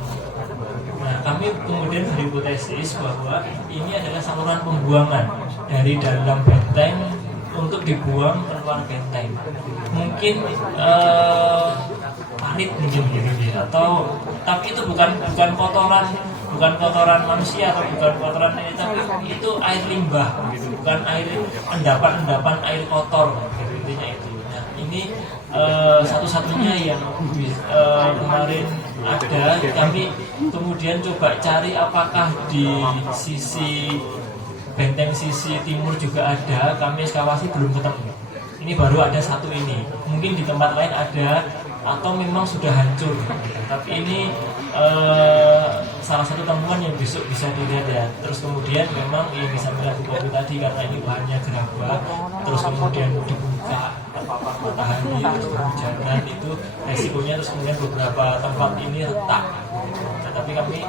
Nah, kami kemudian berhipotesis bahwa ini adalah saluran pembuangan dari dalam benteng untuk dibuang keluar benteng. Mungkin parit mungkin gitu ya, atau tapi itu bukan kotoran manusia atau bukan kotoran ini, tapi itu air limbah gitu, bukan air endapan air kotor gitu, intinya itu. Nah, ini satu-satunya yang kemarin ada. Kami kemudian coba cari apakah di sisi benteng sisi timur juga ada. Kami ekskavasi belum ketemu. Ini baru ada satu ini. Mungkin di tempat lain ada atau memang sudah hancur. Tapi ini salah satu temuan yang besok bisa dilihat ya. Terus kemudian memang yang bisa melihat buku tadi karena ini bahannya gerabah. Terus kemudian dibuka terpapar matahari, terus kehujanan itu resikonya. Terus kemudian beberapa tempat ini retak. Nah, tapi kami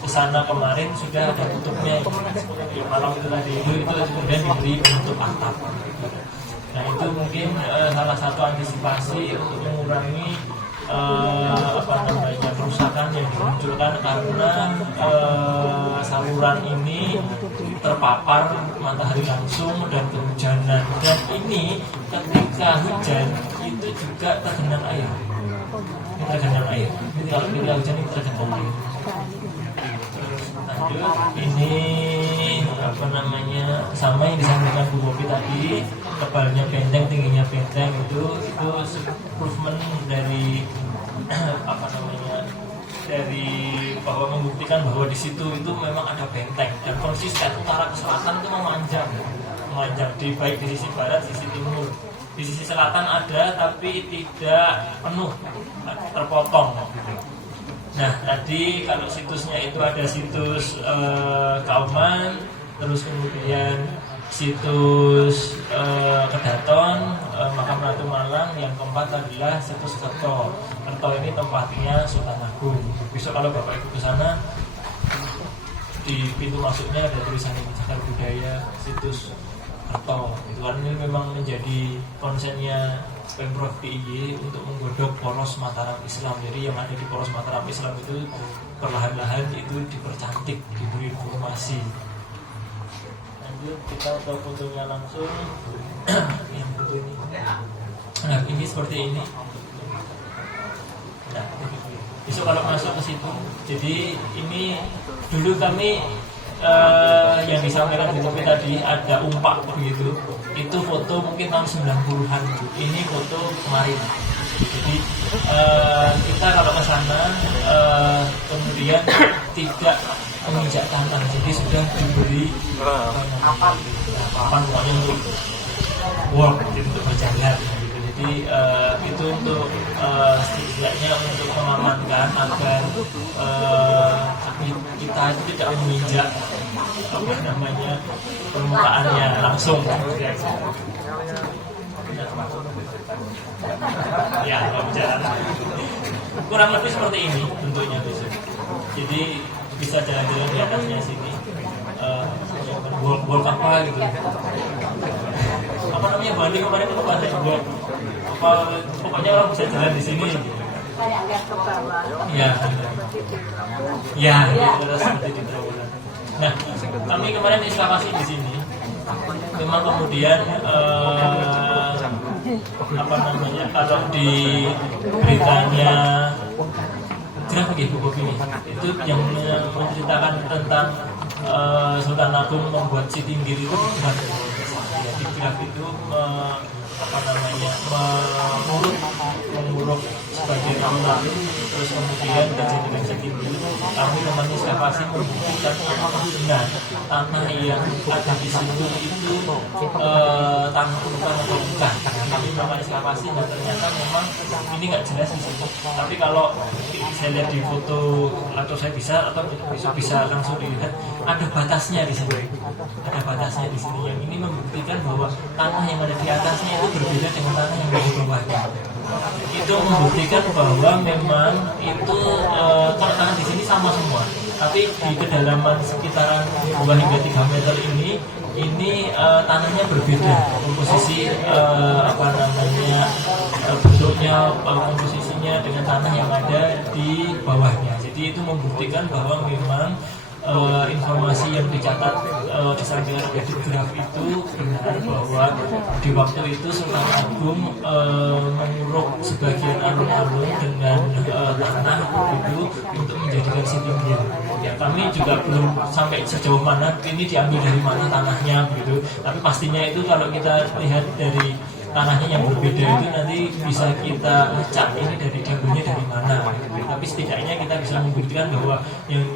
ke sana kemarin sudah ada tutupnya. Malam itu tadi itu kemudian diberi untuk atap. Nah, itu mungkin salah satu antisipasi untuk mengurangi kerusakan yang dimunculkan karena saluran ini terpapar matahari langsung dan kehujanan. Dan ini ketika hujan itu juga tergenang air. Ini tergenang air. Jadi kalau ketika hujan ini tergenang air. Lanjut, ini namanya, sama yang disampaikan Bu Bopi tadi, tebalnya benteng, tingginya benteng itu improvement dari apa namanya, dari bahwa membuktikan bahwa di situ itu memang ada benteng dan konsisten utara ke selatan itu memanjang di baik di sisi barat, sisi timur. Di sisi selatan ada tapi tidak penuh, terpotong. Nah tadi kalau situsnya itu ada situs Kauman, terus kemudian situs Kedaton, Makam Ratu Malang, yang keempat adalah situs Kerto. Kerto ini tempatnya Sultan Agung. Besok kalau Bapak Ibu ke sana, di pintu masuknya ada tulisan ini Cagar Budaya situs Kerto. Itu kan ini memang menjadi konsennya Pemprov DIY untuk menggodok poros Mataram Islam. Jadi yang ada di poros Mataram Islam itu perlahan-lahan itu dipercantik, diberi informasi. Lanjut kita ke fotonya langsung. Yang foto ini. Nah ini seperti ini. Nah, besok kalau masuk ke situ, jadi ini dulu kami yang disampaikan di topik tadi ada umpak begitu. Itu foto mungkin tahun 90-an. Ini foto kemarin. Jadi kita kalau ke sana kemudian tidak menginjak tanah, jadi sudah diberi papan pokoknya untuk walk, untuk berjalan. Jadi itu untuk setidaknya untuk mengamankan agar kita itu tidak menginjak apa namanya permukaannya langsung. Ya, berjalan. Kurang lebih seperti ini bentuknya besok. Jadi bisa jalan-jalan di atasnya sini. Walk apa gitu. Apa namanya banding kemarin itu banding walk. Pokoknya orang bisa jalan di sini. Ya, seperti di terowongan. Nah, kami kemarin ekskavasi di sini. Memang kemudian apa namanya, kalau di beritanya Graf Bu Bopi itu yang menceritakan tentang Sultan Agung membuat Citinggir itu bukan di Graf itu apa namanya menguruk sebagai tanah, terus kemudian dijadikan Citinggir. Kami teman ekskavasi membuktikan apakah benar tanah yang ada di situ itu tanah urukan atau bukan. Kami melakukan ekskavasi dan ternyata memang ini nggak jelas di situ. Tapi kalau saya lihat di foto atau saya bisa langsung dilihat ada batasnya di sini. Ada batasnya di sini. Yang ini membuktikan bahwa tanah yang ada di atasnya itu berbeda dengan tanah yang ada di bawahnya. Itu membuktikan bahwa memang itu kalau tanah di sini sama semua. Tapi di kedalaman sekitaran 2 hingga 3 meter ini tanahnya berbeda, komposisi apa namanya bentuknya, komposisinya dengan tanah yang ada di bawahnya. Jadi itu membuktikan bahwa memang informasi yang dicatat disampaikan oleh di Graf itu benar, bahwa di waktu itu Sultan Agung menguruk sebagian alun-alun dengan tanah itu untuk menjadikan Citinggir. Ya, kami juga belum sampai sejauh mana ini diambil dari mana tanahnya gitu. Tapi pastinya itu kalau kita lihat dari tanahnya yang berbeda itu nanti bisa kita cek ini dari dahulunya dari mana. Tapi setidaknya kita bisa membuktikan bahwa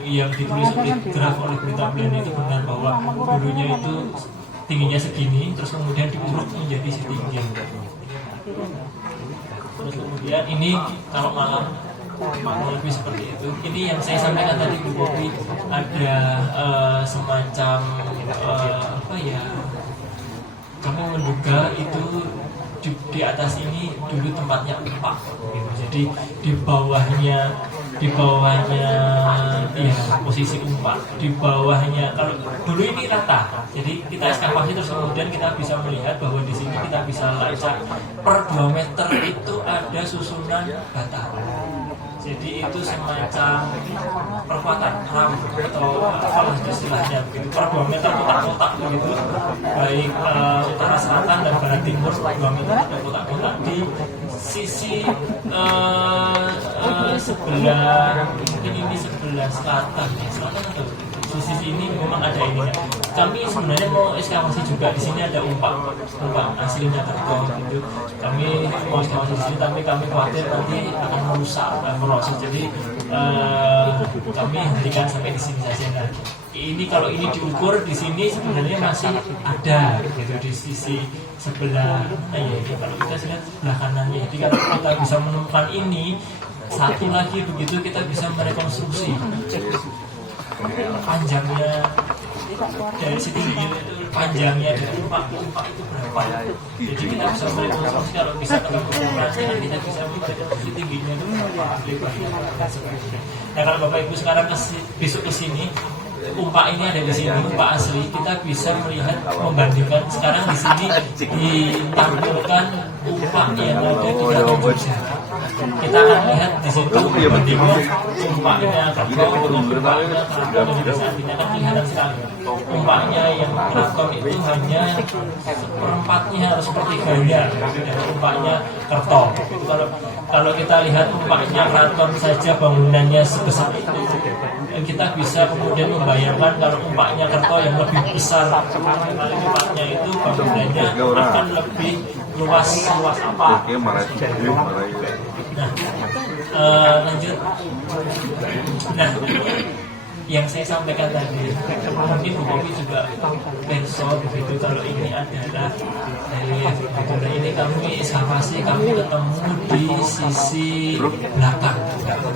yang ditulis oleh Graf oleh Berita Pilihan itu benar, bahwa dulunya itu tingginya segini, terus kemudian diuruk menjadi Citinggir. Terus kemudian ini kalau malam lebih seperti itu. Ini yang saya sampaikan tadi Bu Bopi, ada semacam apa ya? Kami menduga itu di atas ini dulu tempatnya umpak, gitu. Jadi di bawahnya ya posisi umpak, di bawahnya kalau dulu ini rata. Jadi kita ekskavasi terus kemudian kita bisa melihat bahwa di sini kita bisa lacak per 2 meter itu ada susunan bata. Jadi itu semacam perkuatan ram atau apa istilahnya begitu. Per 2 meter kotak-kotak begitu. Baik utara selatan dan barat timur 2 meter ada kotak-kotak di sisi sebelah, mungkin ini sebelah selatan ya, selatan atau sisi sini memang ada ini. Kami sebenarnya mau ekskavasi juga di sini ada umpak aslinya Kerto gitu. Kami mau ekskavasi di sini, tapi kami khawatir nanti akan merusak proses. Jadi kami hentikan sampai di sini saja. Nah, ini kalau ini diukur di sini sebenarnya masih ada gitu di sisi sebelah. Nah ya, kalau kita lihat sebelah kanannya. Jadi kalau kita bisa menemukan ini satu lagi begitu, kita bisa merekonstruksi panjangnya dari sini itu panjangnya dari umpak itu berapa. Jadi kita bisa merekonstruksi, kalau bisa ketemu ukurannya kita bisa merekonstruksi tingginya itu berapa, lebarnya berapa. Nah kalau Bapak Ibu sekarang besok ke sini, umpak ini ada di sini, umpak asli, kita bisa melihat, membandingkan sekarang di sini ditampilkan umpak yang ada di dalam Jogja. Kita akan lihat di situ membandingkan umpaknya Kerto dengan umpaknya Keraton yang di sampingnya, akan kelihatan sekali. Umpaknya yang Keraton itu hanya seperempatnya atau sepertiganya dari umpaknya Kerto. Kalau kita lihat umpaknya Keraton saja bangunannya sebesar itu, kita bisa kemudian membayangkan kalau umpaknya Kerto yang lebih besar, umpaknya itu bangunannya akan lebih luas apa. Nah, lanjut. Nah, yang saya sampaikan tadi, mungkin Bu Kopi juga pensol begitu kalau ini adalah relief begitu. Nah, ini kami ekskavasi, kami ketemu di sisi belakang,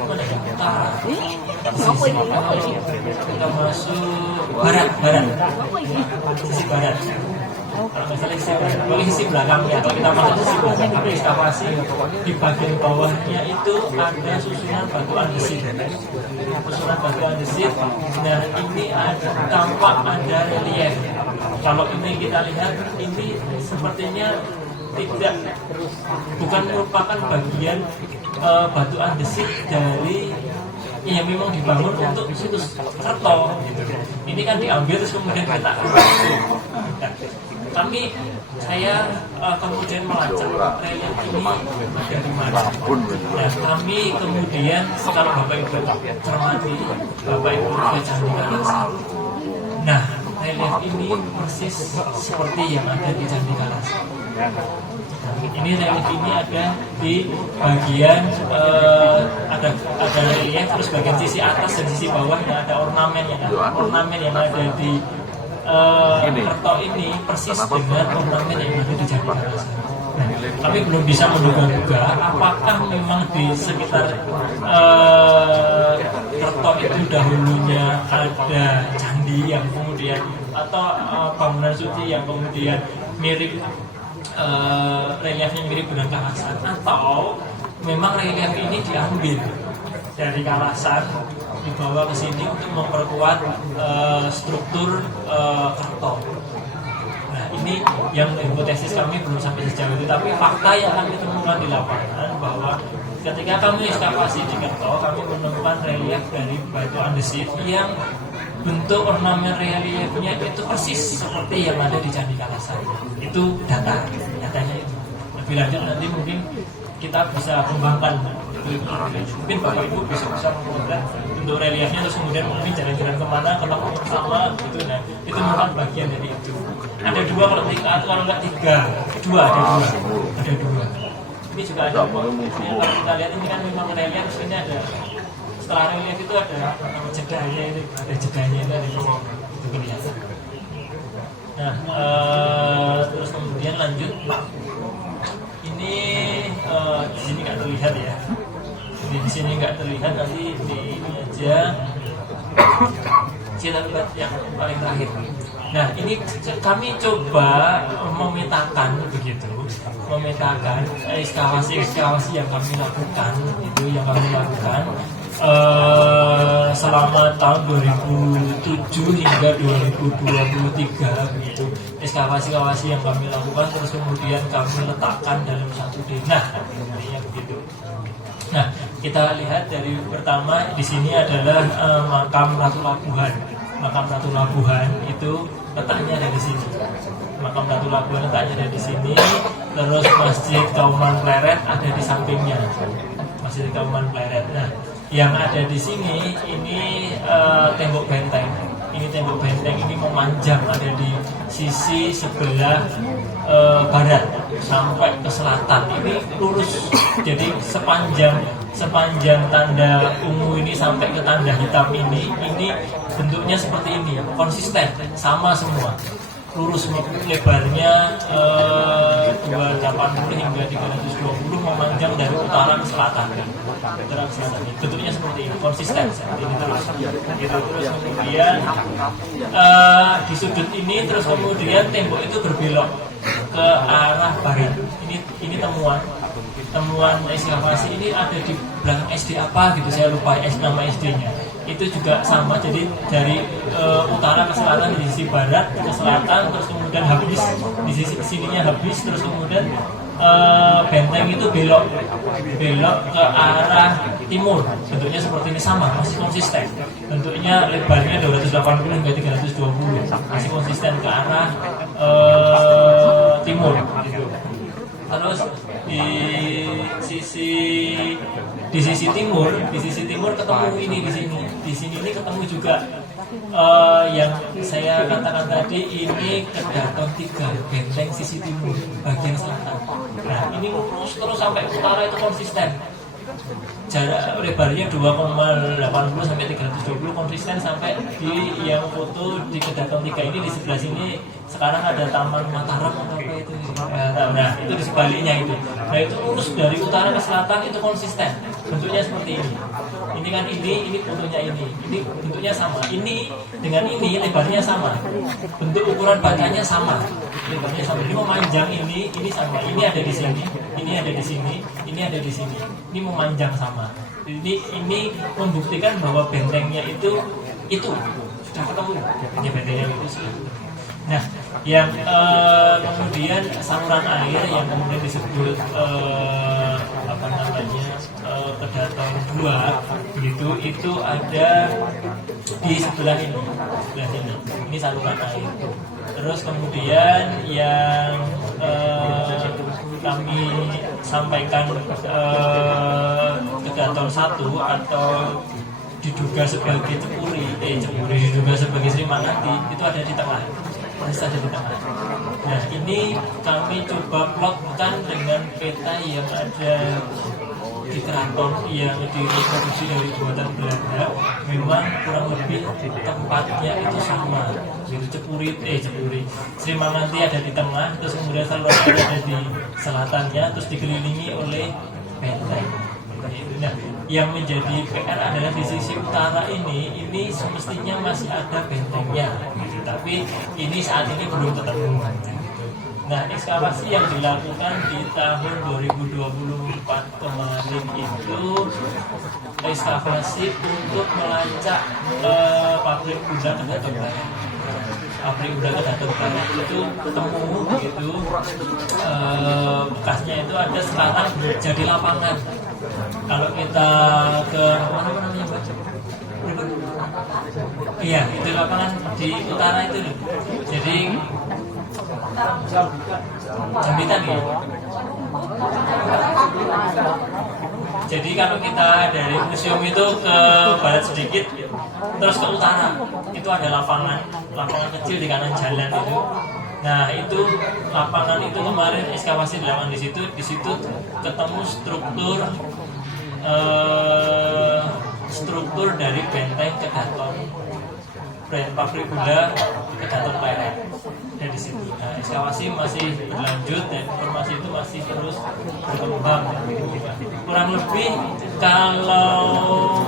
mana ya, utara, sisi kita masuk barat, sisi barat. Kalau misalnya sisi belakangnya, kalau kita masuk sisi belakang, kami ekskavasi di bagian bawahnya itu ada susunan batu andesit. Dan ini tampak ada relief. Kalau ini kita lihat, ini sepertinya bukan merupakan bagian batu andesit dari yang memang dibangun untuk situs Kerto. Ini kan diambil terus kemudian kita saya kemudian melacak relief ini dari mana. Nah, kami kemudian, kalau Bapak Ibu cermati, Bapak Ibu ke Candi Kalasan. Nah, relief ini persis seperti yang ada di Candi Kalasan. Ini relief ini ada di bagian ada relief, terus bagian sisi atas dan sisi bawahnya ada ornamen yang ada di Kerto ini persis dengan ornamen yang ada di Candi Kalasan. Nah, kami belum bisa menduga-duga apakah memang di sekitar Kerto itu dahulunya ada candi yang kemudian, atau bangunan suci yang kemudian mirip reliefnya mirip dengan Kalasan, atau memang relief ini diambil dari Kalasan dibawa ke sini untuk memperkuat struktur Kerto. Nah, ini yang hipotesis kami belum sampai sejauh itu, tapi fakta yang kami temukan di lapangan bahwa ketika kami ekskavasi di Kerto, kami menemukan relief dari batu andesit yang bentuk ornamen reliefnya itu persis seperti yang ada di Candi Kalasan. Itu datanya itu. Lebih lanjut nanti mungkin kita bisa kembangkan. Mungkin Bapak Ibu bisa memotret bentuk reliefnya, terus kemudian mungkin jalan-jalan kemana, ketemu sama gitu. Nah, itu merupakan bagian dari itu. Ada dua, kalau nggak tiga, ada dua. Ini juga ada. Kalau kita lihat ini kan memang relief, terus ini ada. Setelah relief itu ada jedanya itu, itu kelihatan. Nah, terus kemudian lanjut. Ini di sini nggak terlihat ya. Di sini nggak terlihat, nanti di ini aja. Kita lihat yang paling terakhir. Nah, ini kami coba memetakan ekskavasi yang kami lakukan selama tahun 2007 hingga 2023 begitu. Ekskavasi yang kami lakukan terus kemudian kami letakkan dalam satu denah, intinya begitu. Nah, kita lihat dari pertama di sini adalah makam Ratu Labuhan. Makam Ratu Labuhan itu letaknya ada di sini. Makam Ratu Labuhan letaknya ada di sini. Terus Masjid Kauman Pleret ada di sampingnya. Masjid Kauman Pleret. Nah, yang ada di sini ini tembok benteng. ini tembok benteng ini memanjang ada di sisi sebelah barat sampai ke selatan. Ini lurus, jadi sepanjang tanda ungu ini sampai ke tanda hitam ini bentuknya seperti ini, konsisten, sama semua, lurus, lebarnya 280 hingga 320 memanjang dari utara ke selatan. Bentuknya seperti ini, konsisten seperti ini terus. Terus kemudian di sudut ini terus kemudian tembok itu berbelok ke arah barat. Ini temuan ekskavasi ini ada di belakang SD apa gitu, saya lupa nama SD-nya. Itu juga sama, jadi dari utara ke selatan, di sisi barat ke selatan, terus kemudian habis di sisi sininya habis, terus kemudian benteng itu belok ke arah timur. Bentuknya seperti ini, sama, masih konsisten. Bentuknya lebarnya 280 hingga 320, masih konsisten ke arah timur gitu. Terus di sisi timur ketemu ini di sini ini ketemu juga yang saya katakan tadi, ini kedaton 3 benteng sisi timur bagian selatan. Nah ini lurus terus sampai utara, itu konsisten. Jarak lebarnya 2,80 sampai 320, konsisten sampai di yang foto di Kedaton 3 ini. Di sebelah sini sekarang ada Taman Mataram atau apa itu. Nah itu di sebaliknya itu. Nah itu lurus dari utara ke selatan, itu konsisten. Bentuknya seperti ini. Ini kan ini fotonya ini bentuknya sama. Ini dengan ini lebarnya sama. Bentuk ukuran bacanya sama. Lebarnya sama. Ini memanjang, ini sama. Ini ada di sini, ini ada di sini, ini ada di sini. Ini memanjang sama. Jadi ini membuktikan bahwa bentengnya itu sudah ketemu. Ya bentengnya itu sudah ketemu. Nah, yang kemudian saluran air yang kemudian disebut Kedaton 2 begitu, itu ada di sebelah ini. Ini saluran air. Terus kemudian yang kami sampaikan Kedaton 1 atau diduga sebagai diduga sebagai Sri Manganti, itu ada di tengah. Ada di tengah. Nah ini kami coba plotkan dengan peta yang ada di keraton yang direproduksi dari buatan Belanda. Memang kurang lebih tempatnya itu sama. Jadi Cepuri Sri Manganti ada di tengah, terus kemudian saluran air ada di selatannya, terus dikelilingi oleh benteng. Nah, yang menjadi PR adalah di sisi utara ini semestinya masih ada bentengnya, gitu. Tapi ini saat ini belum ketemu. Nah, ekskavasi yang dilakukan di tahun 2024 kemarin itu ekskavasi untuk melacak pabrik gula Kedaton Barat. Pabrik gula Kedaton Barat itu ketemu gitu, bekasnya itu ada sekarang jadi lapangan. Kalau kita ke mana namanya Mbak? Iya, itu lapangan di utara itu. Jadi Jambitan ya. Jadi kalau kita dari museum itu ke barat sedikit, terus ke utara, itu ada lapangan kecil di kanan jalan itu. Nah itu lapangan itu kemarin ekskavasi dilakukan di situ ketemu struktur dari benteng Kedaton, pabrik gula Kedaton Barat dari situ. Nah, ekskavasi masih berlanjut dan informasi itu masih terus berkembang. Kurang lebih kalau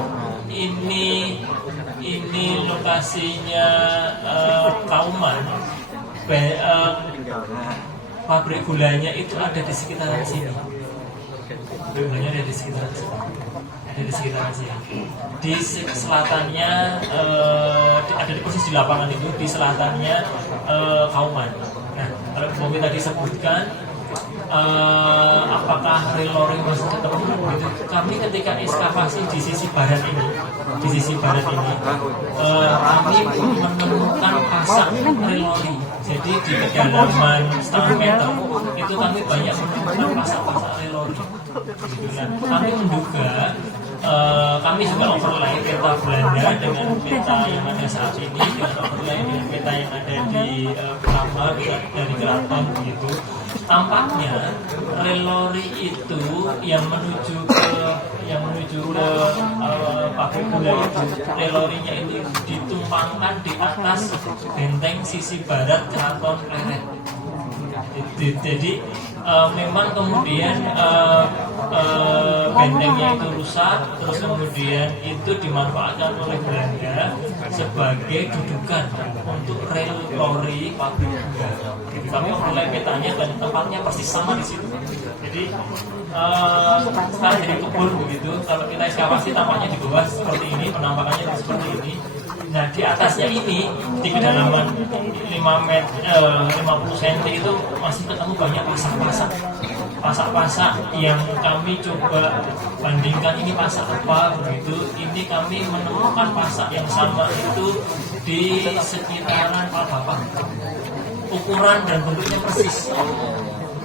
ini lokasinya Kauman, pabrik gulanya itu ada di sekitaran sini. Gulanya ada di sekitaran sini. Di selatannya ada di posisi di lapangan itu, di selatannya Kauman. Nah, kalau Bomi tadi sebutkan apakah rel loring masih ketemu gitu. Kami ketika ekskavasi di sisi barat ini kami menemukan pasak rel loring. Jadi di kedalaman setengah meter itu kami banyak menemukan pasak rel loring. Nah, kami menduga kami juga overlay peta Belanda dengan peta yang ada saat ini, dengan overlay dengan peta yang ada di Kamar dari keraton begitu. Tampaknya relori itu yang menuju ke pabrik gula itu, relorinya itu ditumpangkan di atas benteng sisi barat keraton Pleret. Jadi memang kemudian bentengnya itu rusak, terus kemudian itu dimanfaatkan oleh Belanda sebagai dudukan untuk rel lori pabrik gula. Kami mulai petanya dan tempatnya persis sama di situ. Jadi sekarang jadi kebun begitu. Kalau kita ekskavasi tampaknya di bawah seperti ini, penampakannya seperti ini. Nah di atasnya ini di kedalaman 50 cm itu masih ketemu banyak pasak-pasak yang kami coba bandingkan ini pasak apa begitu. Ini kami menemukan pasak yang sama itu di sekitaran Bapak. Ukuran dan bentuknya persis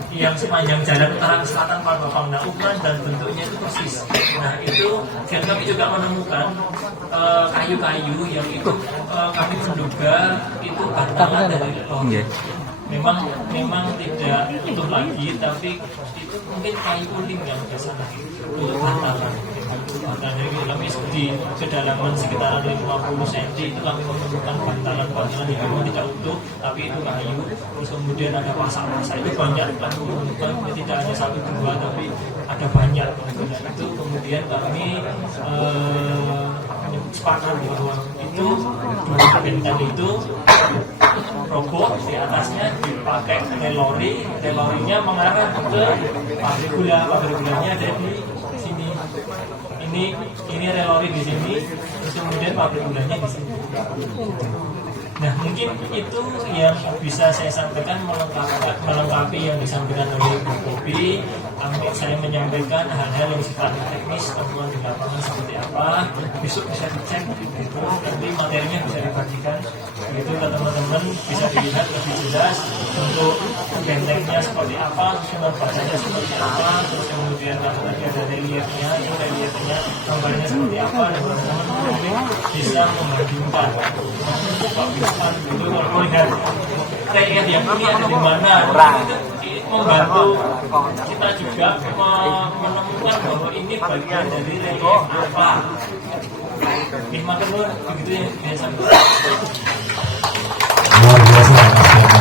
yang sepanjang jalan utara ke selatan Palbapang. Nah, ukuran dan bentuknya itu persis. Nah itu dan kami juga menemukan kayu-kayu yang itu kami menduga itu bantalan dari lori. Memang tidak utuh lagi, tapi itu mungkin kayu uling yang di sana itu bantalan. Dan kami di kedalaman sekitaran 50 cm itu kami menemukan bantalan-bantalan yang memang tidak utuh, tapi itu kayu. Terus kemudian ada pasak-pasak itu banyak, kami menemukan tidak hanya satu dua, tapi ada banyak. Dan itu kemudian kami sepakat bahwa itu dua benteng itu roboh, di atasnya dipakai relorinya mengarah ke pabrik gulanya ada di sini. Ini relori di sini, terus kemudian pabrik gulanya di sini. Nah mungkin itu yang bisa saya sampaikan melengkapi yang disampaikan oleh Bu Kopi. Saya menyampaikan hal-hal yang sifatnya teknis, temuan di lapangan seperti apa. Besok bisa dicek gitu, nanti materinya bisa dibagikan gitu ke teman-teman, bisa dilihat lebih jelas untuk bentengnya seperti apa, susunan bacanya seperti apa, terus kemudian kalau tadi ada reliefnya, gambarnya seperti apa, dan teman-teman bisa membandingkan dulu melihat relief yang ini ada di mana, itu membantu kita juga menemukan bahwa ini bagian dari relief apa. Makan dulu begitu ya biasa. Luar biasa.